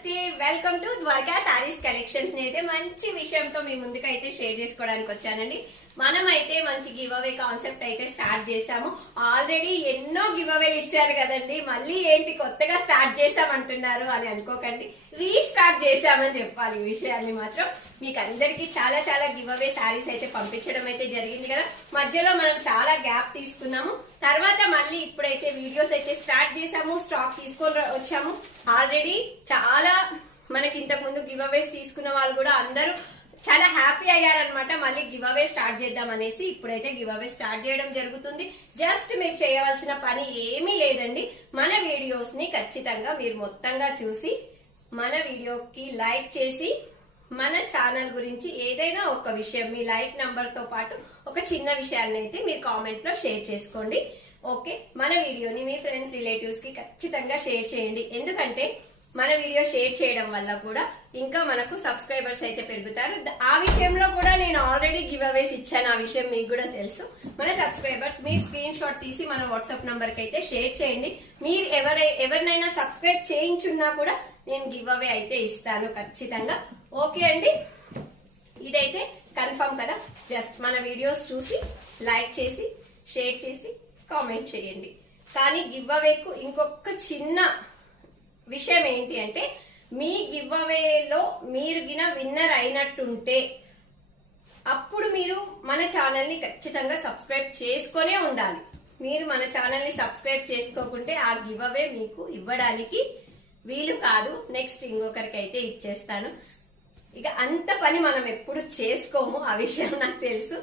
నమస్తే, welcome to Dwaraka sarees collections. అయితే మంచి విషయంతో మీ ముందుకైతే షేర్ చేసుకోవడానికి వచ్చానండి. మనమైతే మంచి గివ్ అవే కాన్సెప్ట్ అయితే స్టార్ట్ చేసాము. ఆల్రెడీ ఎన్నో గివ్ అవేలు ఇచ్చారు కదండి, మళ్ళీ ఏంటి కొత్తగా స్టార్ట్ చేసామంటున్నారు అని అనుకోకండి, రీస్టార్ట్ చేసామని చెప్పాలి. ఈ విషయాన్ని మాత్రం మీకు అందరికి చాలా చాలా గివ్ అవే సారీస్ అయితే పంపించడం అయితే జరిగింది కదా. మధ్యలో మనం చాలా గ్యాప్ తీసుకున్నాము, తర్వాత మళ్ళీ ఇప్పుడైతే వీడియోస్ అయితే స్టార్ట్ చేసాము, స్టాక్ తీసుకొని వచ్చాము. ఆల్రెడీ చాలా మనకి ఇంతకు ముందు గివ్ అవేస్ తీసుకున్న వాళ్ళు కూడా అందరూ చాలా హ్యాపీ అయ్యారనమాట. మళ్ళీ గివ్ అవే స్టార్ట్ చేద్దాం అనేసి ఇప్పుడైతే గివ్ అవే స్టార్ట్ చేయడం జరుగుతుంది. జస్ట్ మీరు చేయవలసిన పని ఏమీ లేదండి, మన వీడియోస్ ని ఖచ్చితంగా మీరు మొత్తంగా చూసి మన వీడియోకి లైక్ చేసి మన ఛానల్ గురించి ఏదైనా ఒక విషయం మీ లైక్ నంబర్ తో పాటు ఒక చిన్న విషయాన్ని అయితే మీరు కామెంట్ లో షేర్ చేసుకోండి. ఓకే, మన వీడియోని మీ ఫ్రెండ్స్ రిలేటివ్స్ కి ఖచ్చితంగా షేర్ చేయండి. ఎందుకంటే మన వీడియో షేర్ చేయడం వల్ల కూడా ఇంకా మనకు సబ్స్క్రైబర్స్ అయితే పెరుగుతారు. ఆ విషయంలో కూడా నేను ఆల్రెడీ గివ్ అవేస్ ఇచ్చాను, ఆ విషయం మీకు కూడా తెలుసు. మన సబ్స్క్రైబర్స్ మీరు స్క్రీన్ షాట్ తీసి మన వాట్సాప్ నంబర్ కి అయితే షేర్ చేయండి. మీరు ఎవరినైనా సబ్స్క్రైబ్ చేయించున్నా కూడా నేను గివ్ అవే అయితే ఇస్తాను ఖచ్చితంగా. ఓకే అండి, ఇదైతే కన్ఫర్మ్ కదా. జస్ట్ మన వీడియోస్ చూసి లైక్ చేసి షేర్ చేసి కామెంట్ చేయండి. కానీ గివ్ అవేకు ఇంకొక చిన్న విషయం ఏంటి అంటే, మీ గివ్ అవేలో మీరు గిన విన్నర్ అయినట్టుంటే అప్పుడు మీరు మన ఛానల్ ని ఖచ్చితంగా సబ్స్క్రైబ్ చేసుకునే ఉండాలి. మీరు మన ఛానల్ ని సబ్స్క్రైబ్ చేసుకోకుంటే ఆ గివ్ అవే మీకు ఇవ్వడానికి వీలు కాదు. నెక్స్ట్ ఇంకొకరికి అయితే ఇచ్చేస్తాను. ఇక అంత పని మనం ఎప్పుడు చేసుకోము, ఆ విషయం నాకు తెలుసు.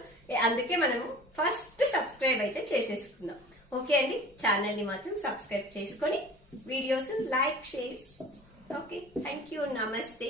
అందుకే మనం ఫస్ట్ సబ్స్క్రైబ్ అయితే చేసేసుకుందాం. ఓకే అండి, ఛానల్ ని మాత్రం సబ్స్క్రైబ్ చేసుకొని videos like shares. Okay, thank you, నమస్తే.